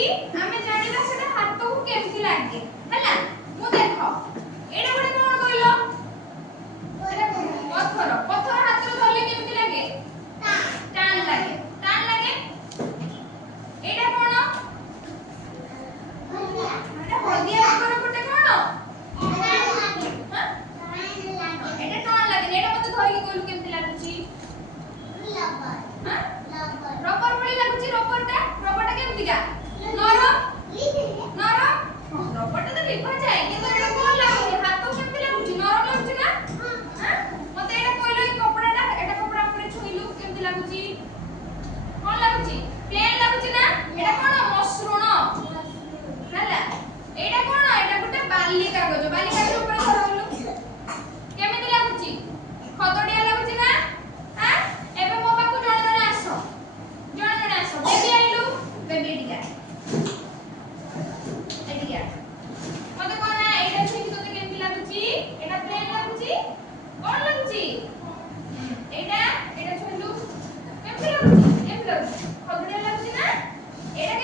कि आमे जानिबा सेटा हाथ को केमति लागे हला मु देखो एडा बडे कोन कहलो एडा पत्थर पत्थर हाथ रे धरले केमति लागे टान लागे एडा कोन एडा हदिया ऊपर पटे कोन एडा टान लागे एडा मते धरि के कहलु केमति लागुची रबर भली लागुची रबरटा केमतिका नरम रबरटा तो लिभा जाए कि एडा कोन लागुची हाथ केमति लागुची नरम लागुची ना मते एडा कहलो ई कपड़ाटा एडा कपड़ा ऊपर छुइलु केमति लागुची कोन लागुची प्लेन लागुची ना एडा कोन मसृण हला एडा कोन एडा गुटे बाली कागज ऊपर धरलु केमति लागुची खतडिया लागुची ना हां एबे मो बाकू जण आसो बेबी आइलु बेबी एडिया मते कोना एडा छिकी तोते केमति लागुची एडा प्लेन लागुची कोन लागुची एडा छुइलु केमति लागुची खतडिया लागुची ना एडा